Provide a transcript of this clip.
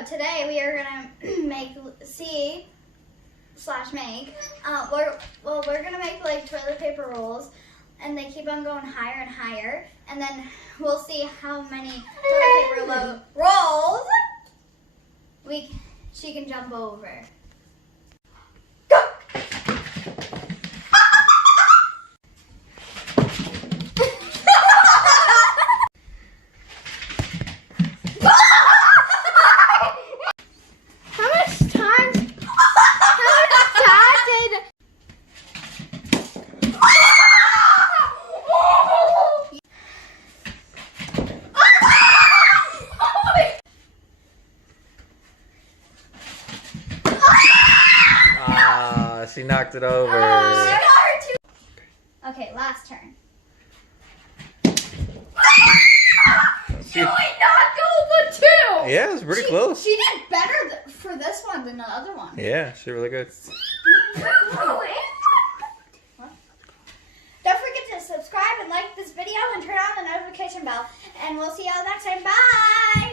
So today we are gonna make we're gonna make like toilet paper rolls, and they keep on going higher and higher, and then we'll see how many toilet paper rolls she can jump over. She knocked it over. Okay, last turn. She knocked over too. Yeah, it was pretty close. She did better for this one than the other one. Yeah, she did really good. Don't forget to subscribe and like this video and turn on the notification bell. And we'll see y'all next time. Bye!